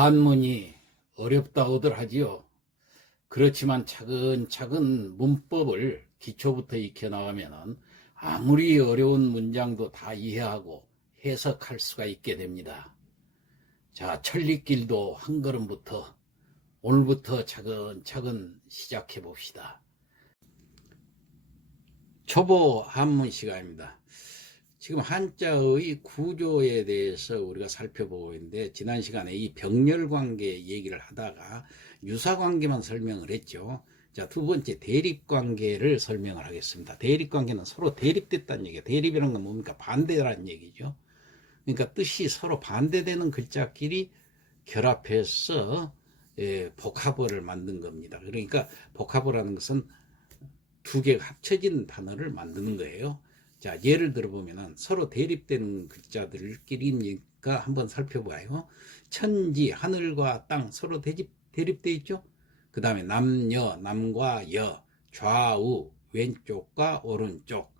한문이 어렵다고들 하지요. 그렇지만 차근차근 문법을 기초부터 익혀 나가면 아무리 어려운 문장도 다 이해하고 해석할 수가 있게 됩니다. 자, 천리길도 한 걸음부터 오늘부터 차근차근 시작해 봅시다. 초보 한문 시간입니다. 지금 한자의 구조에 대해서 우리가 살펴보고 있는데, 지난 시간에 이 병렬관계 얘기를 하다가 유사관계만 설명을 했죠. 자, 두 번째 대립관계를 설명을 하겠습니다. 대립관계는 서로 대립됐다는 얘기예요. 대립이라는 건 뭡니까? 반대라는 얘기죠. 그러니까 뜻이 서로 반대되는 글자끼리 결합해서 복합어를 만든 겁니다. 그러니까 복합어라는 것은 두 개가 합쳐진 단어를 만드는 거예요. 자, 예를 들어보면 서로 대립되는 글자들끼리니까 한번 살펴봐요. 천지, 하늘과 땅 서로 대립돼 있죠. 그 다음에 남녀, 남과 여, 좌우, 왼쪽과 오른쪽,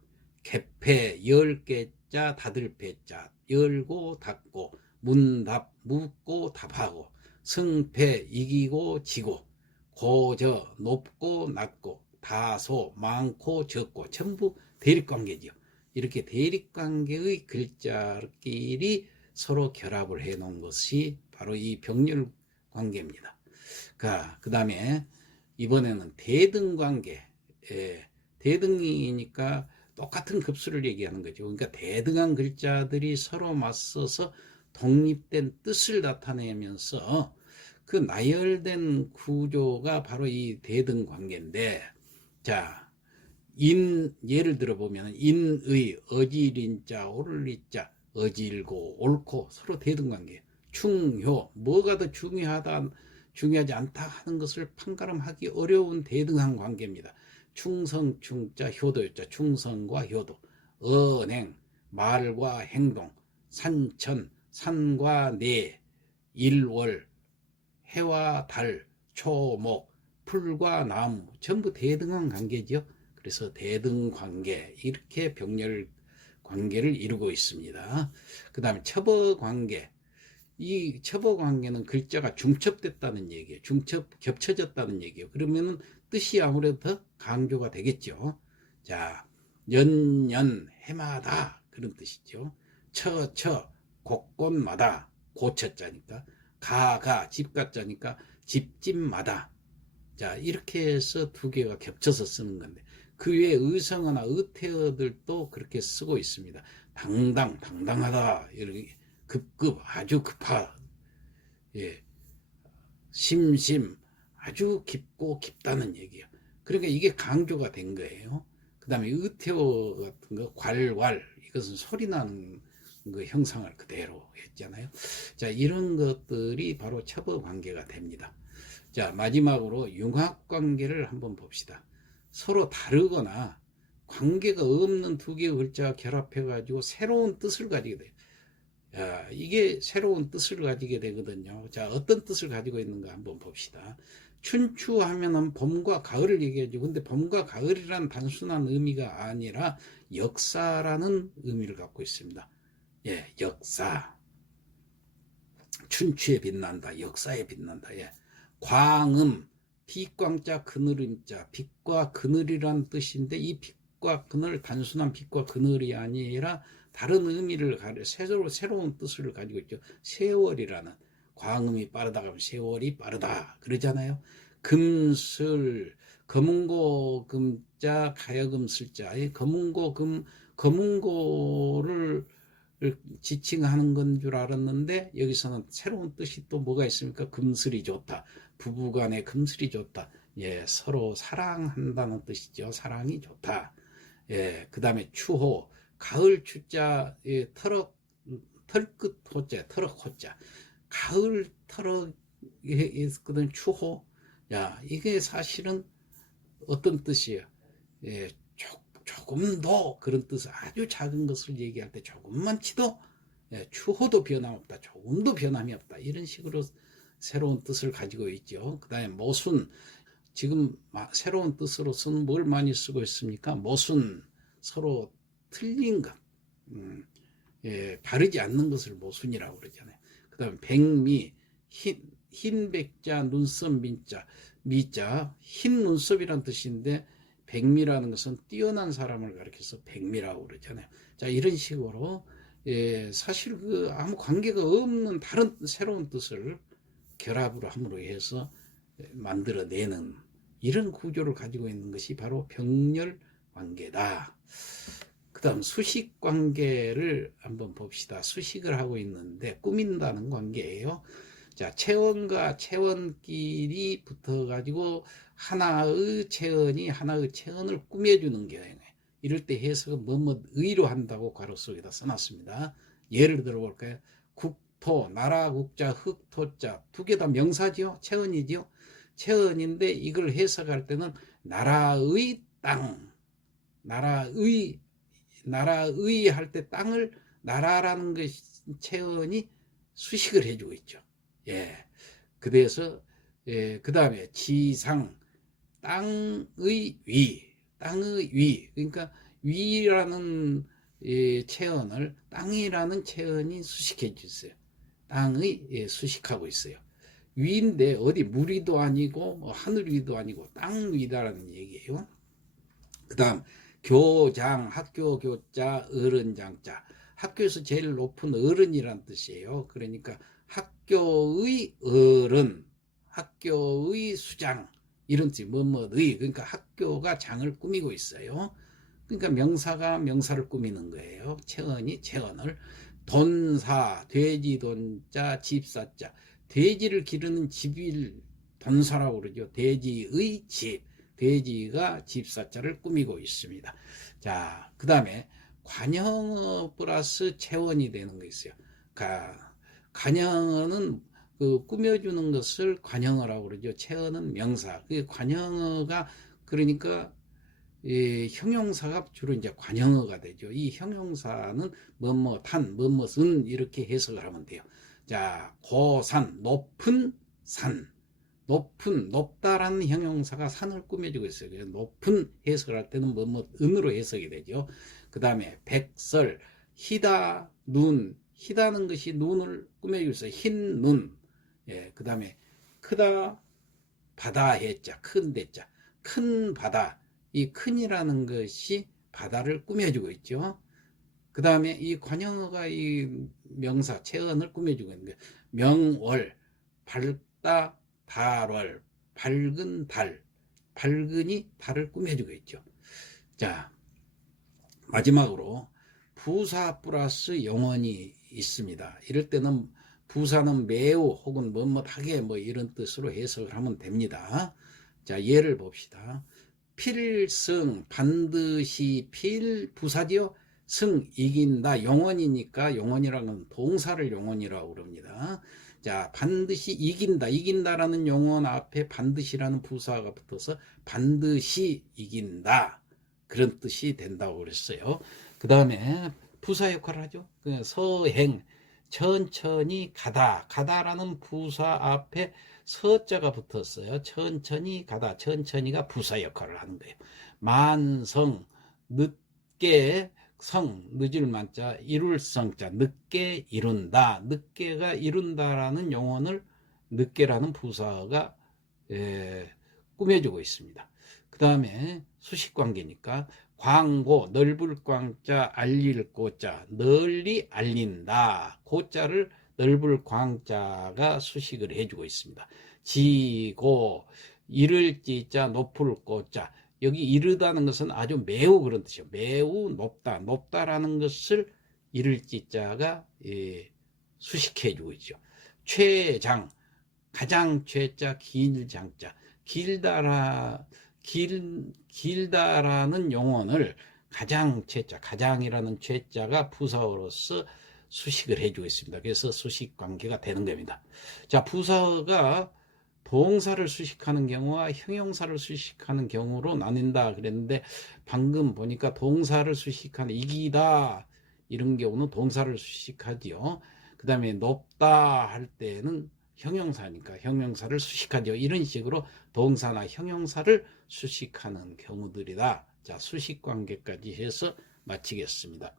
개패, 열 개자, 닫을 패자, 열고 닫고, 문답, 묻고 답하고, 승패, 이기고 지고, 고저, 높고 낮고, 다소, 많고 적고, 전부 대립관계죠. 이렇게 대립관계의 글자끼리 서로 결합을 해 놓은 것이 바로 이 병렬관계입니다. 그 다음에 이번에는 대등관계. 대등이니까 똑같은 급수를 얘기하는 거죠. 그러니까 대등한 글자들이 서로 맞서서 독립된 뜻을 나타내면서 그 나열된 구조가 바로 이 대등관계인데, 자, 예를 들어보면 인의, 어질인자, 오를리자, 어질고 옳고 서로 대등관계. 충효, 뭐가 더 중요하지 않다 하는 것을 판가름하기 어려운 대등한 관계입니다. 충성, 충자, 효도였죠. 충성과 효도. 언행, 말과 행동. 산천, 산과 내. 일월, 해와 달, 초목, 풀과 나무. 전부 대등한 관계죠. 그래서 대등관계, 이렇게 병렬관계를 이루고 있습니다. 그 다음에 첩어관계. 이 첩어관계는 글자가 중첩됐다는 얘기예요. 겹쳐졌다는 얘기예요. 그러면 뜻이 아무래도 더 강조가 되겠죠. 자, 연년, 해마다, 그런 뜻이죠. 처, 곳곳마다, 고처자니까. 집가자니까 집집마다. 자, 이렇게 해서 두 개가 겹쳐서 쓰는 건데, 그 외에 의성어나 의태어들도 그렇게 쓰고 있습니다. 당당하다, 이렇게 급급, 아주 급하, 심심, 아주 깊고 깊다는 얘기예요. 그러니까 이게 강조가 된 거예요. 그 다음에 의태어 같은 거, 괄, 이것은 소리 나는 그 형상을 그대로 했잖아요. 자, 이런 것들이 바로 첩어 관계가 됩니다. 자, 마지막으로 융합관계를 한번 봅시다. 서로 다르거나 관계가 없는 두 개의 글자가 결합해가지고 새로운 뜻을 가지게 돼요. 야, 이게 새로운 뜻을 가지게 되거든요. 자, 어떤 뜻을 가지고 있는가 한번 봅시다. 춘추하면은 봄과 가을을 얘기하죠. 근데 봄과 가을이란 단순한 의미가 아니라 역사라는 의미를 갖고 있습니다. 역사. 춘추에 빛난다. 역사에 빛난다. 광음, 빛광자, 그늘임자. 빛과 그늘이란 뜻인데, 이 빛과 그늘, 단순한 빛과 그늘이 아니라 다른 의미를 새로운 뜻을 가지고 있죠. 세월이라는, 광음이 빠르다 하면 세월이 빠르다 그러잖아요. 금슬, 검은고 금자, 가여금 슬자. 검은고를 지칭하는 건 줄 알았는데, 여기서는 새로운 뜻이 또 뭐가 있습니까? 금슬이 좋다. 부부간에 금슬이 좋다. 서로 사랑한다는 뜻이죠. 사랑이 좋다. 그 다음에 추호, 가을 추자, 털끝 호자, 터럭 호자. 가을 터럭에 있거든, 추호. 이게 사실은 어떤 뜻이에요? 조금 더, 그런 뜻을, 아주 작은 것을 얘기할 때 조금만 치도 추호도 변함없다, 조금도 변함이 없다, 이런 식으로 새로운 뜻을 가지고 있죠. 그 다음에 모순, 지금 새로운 뜻으로서는 뭘 많이 쓰고 있습니까? 모순, 서로 틀린 것, 바르지 않는 것을 모순이라고 그러잖아요. 그 다음에 백미, 흰 백자, 눈썹 민자, 미자, 흰 눈썹이란 뜻인데 백미라는 것은 뛰어난 사람을 가리켜서 백미라고 그러잖아요. 자, 이런 식으로 사실 그 아무 관계가 없는 다른 새로운 뜻을 결합으로 함으로 해서 만들어내는 이런 구조를 가지고 있는 것이 바로 병렬 관계다. 그 다음 수식 관계를 한번 봅시다. 수식을 하고 있는데 꾸민다는 관계예요. 자, 체원과 체원끼리 붙어가지고 하나의 체원이 하나의 체원을 꾸며주는 경우에 이럴 때 해석은 뭐뭐의로 한다고 괄호 속에다 써놨습니다. 예를 들어볼까요? 국토, 나라, 국자, 흑토자 두 개 다 명사지요? 체원이지요? 체원인데 이걸 해석할 때는 나라의 땅, 나라의 할 때 땅을 나라라는 것 체원이 수식을 해주고 있죠. 예. 그래서 그 다음에 지상 땅의 위, 그러니까 위라는 체언을 땅이라는 체언이 수식해 주세요. 땅의 수식하고 있어요. 위인데 어디 물 위도 아니고 하늘 위도 아니고 땅 위다라는 얘기예요. 그 다음 교장, 학교 교자, 어른장자. 학교에서 제일 높은 어른이란 뜻이에요. 그러니까 학교의 어른, 학교의 수장 이런 뜻, 뭐뭐의 그러니까 학교가 장을 꾸미고 있어요. 그러니까 명사가 명사를 꾸미는 거예요. 체언이 체언을. 돈사, 돼지 돈자, 집사자. 돼지를 기르는 집일 돈사라고 그러죠. 돼지의 집. 돼지가 집사자를 꾸미고 있습니다. 자, 그 다음에 관형어 플러스 체원이 되는 거 있어요. 관형어는 그 꾸며주는 것을 관형어라고 그러죠. 체언은 명사. 그 관형어가 그러니까 형용사가 주로 이제 관형어가 되죠. 이 형용사는 뭐뭐탄, 뭐뭐은 이렇게 해석을 하면 돼요. 자, 고산, 높은 산. 높다라는 형용사가 산을 꾸며주고 있어요. 그래서 높은 해석을 할 때는 은으로 해석이 되죠. 그 다음에 백설, 희다, 눈. 희다는 것이 눈을 꾸며주고 있어요. 흰 눈. 예, 그 다음에 크다, 바다 해자, 큰 대자. 큰 바다. 이 큰이라는 것이 바다를 꾸며주고 있죠. 그 다음에 이 관형어가 이 명사, 체언을 꾸며주고 있는 거예요. 명월, 밝다, 달월, 밝은 달, 밝은이 달을 꾸며주고 있죠. 자, 마지막으로 부사 플러스 영원이 있습니다. 이럴 때는 부사는 매우 혹은 뭐뭐하게 뭐 이런 뜻으로 해석을 하면 됩니다. 자, 예를 봅시다. 필승, 반드시 필 부사지요. 승, 이긴다. 영원이니까 영원이라는 건 동사를 영원이라고 그럽니다. 자, 반드시 이긴다. 이긴다라는 용언 앞에 반드시라는 부사가 붙어서 반드시 이긴다. 그런 뜻이 된다고 그랬어요. 그 다음에 부사 역할을 하죠. 서행, 천천히 가다. 가다라는 부사 앞에 서자가 붙었어요. 천천히 가다. 천천히가 부사 역할을 하는 거예요. 만성, 늦게, 성, 늦을 만자, 이룰 성자, 늦게 이룬다. 늦게가 이룬다라는 용언을 늦게라는 부사가 꾸며주고 있습니다. 그 다음에 수식관계니까 광고, 넓을 광자, 알릴 고자, 널리 알린다. 고자를 넓을 광자가 수식을 해주고 있습니다. 지고, 이를 지자, 높을 고자. 여기 이르다는 것은 아주 매우 그런 뜻이에요. 매우 높다. 높다라는 것을 이를 지자가 수식해주고 있죠. 최장, 가장 최자, 길장자. 길다라는 용언을 가장 최자, 가장이라는 최자가 부사어로서 수식을 해주고 있습니다. 그래서 수식 관계가 되는 겁니다. 자, 부사어가 동사를 수식하는 경우와 형용사를 수식하는 경우로 나뉜다 그랬는데 방금 보니까 동사를 수식하는 이기다 이런 경우는 동사를 수식하지요. 그 다음에 높다 할 때는 형용사니까 형용사를 수식하죠. 이런 식으로 동사나 형용사를 수식하는 경우들이다. 자, 수식 관계까지 해서 마치겠습니다.